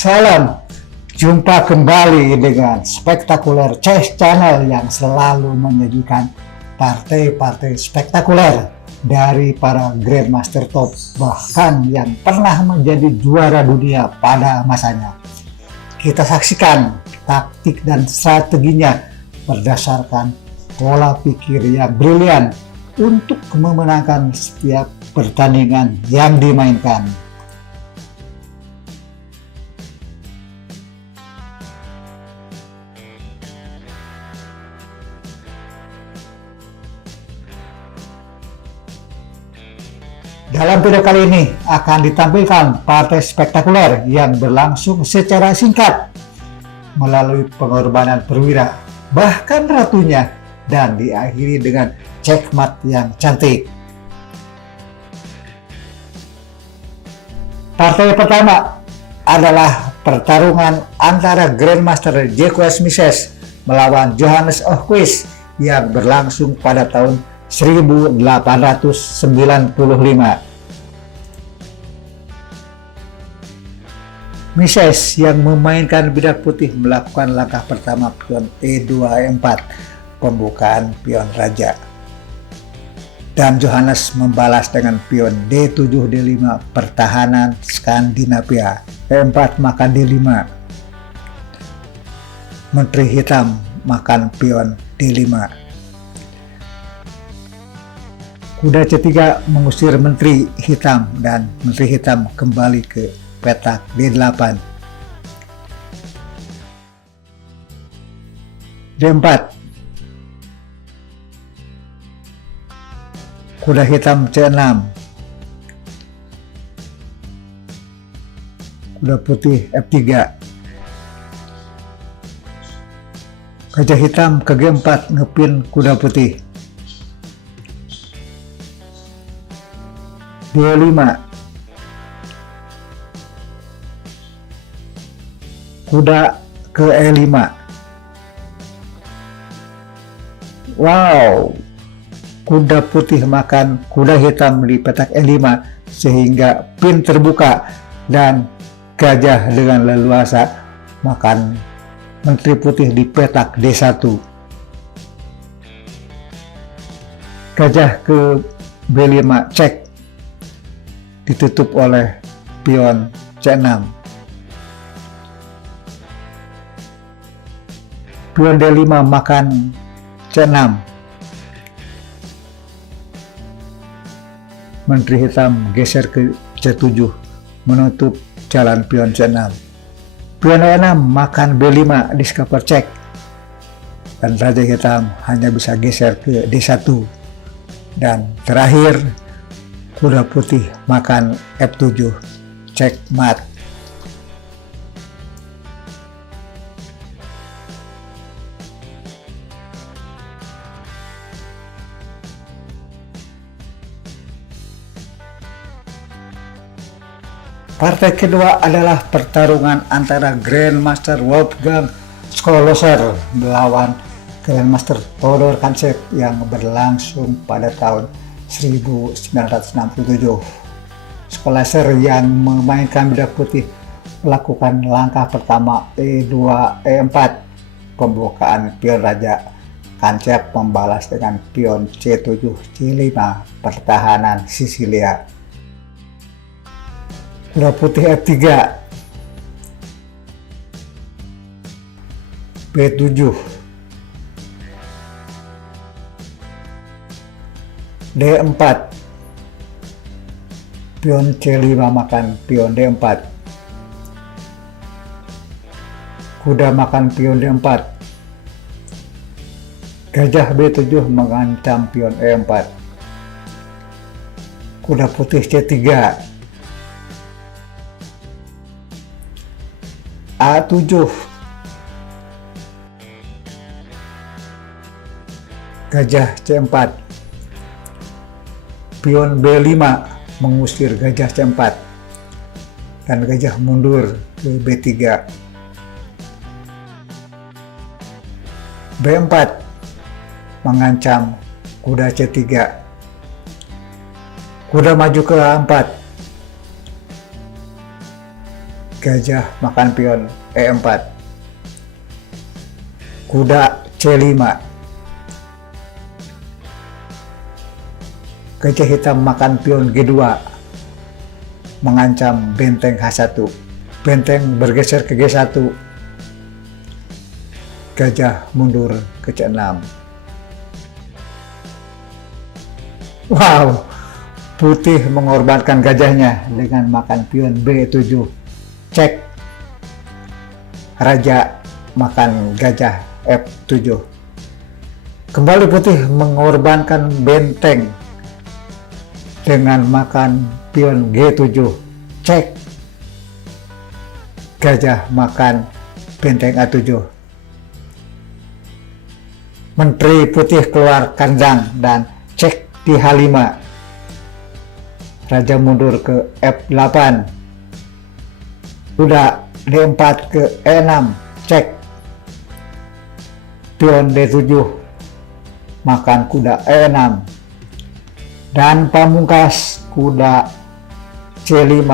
Salam, jumpa kembali dengan Spektakuler Chess Channel yang selalu menyajikan partai-partai spektakuler dari para Grandmaster top, bahkan yang pernah menjadi juara dunia pada masanya. Kita saksikan taktik dan strateginya berdasarkan pola pikir yang brilian untuk memenangkan setiap pertandingan yang dimainkan. Dalam video kali ini akan ditampilkan partai spektakuler yang berlangsung secara singkat melalui pengorbanan perwira, bahkan ratunya, dan diakhiri dengan checkmate yang cantik. Partai pertama adalah pertarungan antara Grandmaster Jacques Misses melawan Johannes Oquist yang berlangsung pada tahun 1895. Misses yang memainkan bidak putih melakukan langkah pertama pion E2-E4, pembukaan pion raja. Dan Johannes membalas dengan pion D7-D5, pertahanan Skandinavia. E4 makan D5. Menteri hitam makan pion D5. Kuda C3 mengusir menteri hitam dan menteri hitam kembali ke petak D8. D4. Kuda hitam C6. Kuda putih F3. Gajah hitam ke G4 ngepin kuda putih. D5. Kuda ke E5. Wow, kuda putih makan kuda hitam di petak E5 sehingga pin terbuka dan gajah dengan leluasa makan menteri putih di petak D1. Gajah ke B5 cek, ditutup oleh pion C6. Pion D5 makan C6. Menteri hitam geser ke C7 menutup jalan pion C6. Pion E6 makan B5, discover cek, dan raja hitam hanya bisa geser ke D1. Dan terakhir kuda putih makan F7, checkmate. Partai kedua adalah pertarungan antara Grandmaster Wolfgang Schlosser melawan Grandmaster Theodor Kancep yang berlangsung pada tahun 1967. Schlosser yang memainkan bidak putih melakukan langkah pertama E2-E4, pembukaan pion raja. Kancep membalas dengan pion C7-C5, pertahanan Sisilia. Kuda putih F3, B7, D4, pion C5 makan pion D4, kuda makan pion D4, gajah B7 mengancam pion E4, kuda putih C3, A7, gajah C4, pion B5 mengusir gajah C4, dan gajah mundur ke B3. B4 mengancam kuda C3, kuda maju ke A4, Gajah makan pion E4. Kuda C5. Gajah hitam makan pion G2, mengancam benteng H1. Benteng bergeser ke G1. Gajah mundur ke C6. Wow, putih mengorbankan gajahnya dengan makan pion B7. Cek. Raja makan gajah F7. Kembali putih mengorbankan benteng dengan makan pion G7. Cek. Gajah makan benteng A7. Menteri putih keluar kandang dan cek di H5. Raja mundur ke F8. Kuda D4 ke E6. Cek. Pion D7 makan kuda E6. Dan pamungkas kuda C5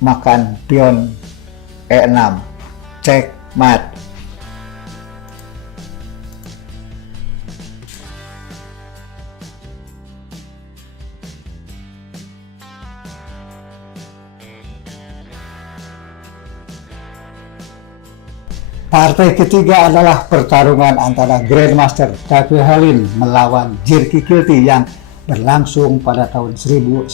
makan pion E6. Cek mat. Partai ketiga adalah pertarungan antara Grandmaster David Helin melawan Jirki Kilty yang berlangsung pada tahun 1996.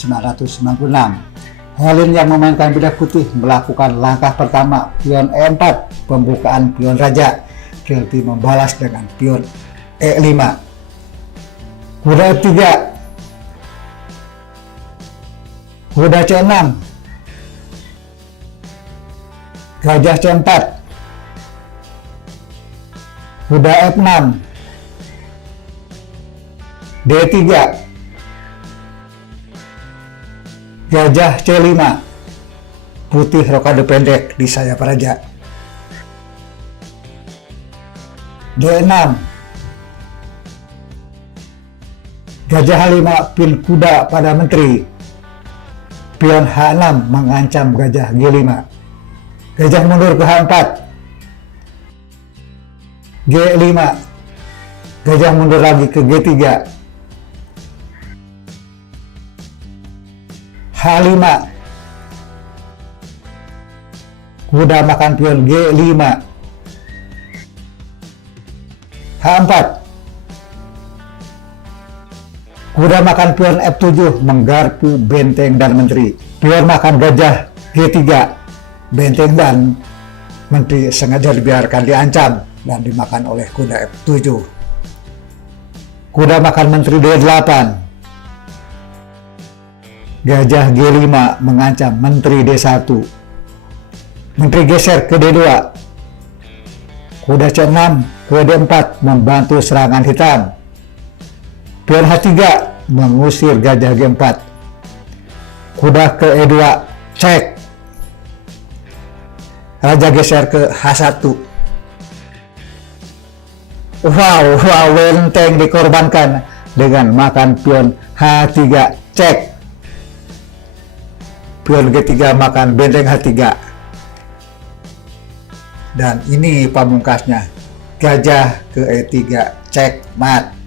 Helin yang memainkan bidak putih melakukan langkah pertama pion E4, pembukaan pion raja. Kilty membalas dengan pion E5. Kuda E3. Kuda C6. Gajah C4. Kuda F6. D3. Gajah C5. Putih rokade pendek di sayap raja. D6. Gajah H5 pin kuda pada menteri. Pion H6 mengancam gajah G5. Gajah mundur ke H4. G5. Gajah mundur lagi ke G3. H5. Kuda makan pion G5. H4. Kuda makan pion F7 menggarpu benteng dan menteri. Pion makan gajah G3. Benteng dan menteri sengaja dibiarkan diancam dan dimakan oleh kuda F7. Kuda makan menteri D8. Gajah G5 mengancam menteri D1. Menteri geser ke D2. Kuda C6 ke D4 membantu serangan hitam. Pion H3 mengusir gajah G4. Kuda ke E2. Cek. Raja geser ke H1. Wow, benteng dikorbankan dengan makan pion H3. Cek. Pion G3 makan benteng H3. Dan ini pamungkasnya. Gajah ke E3. Cek mat.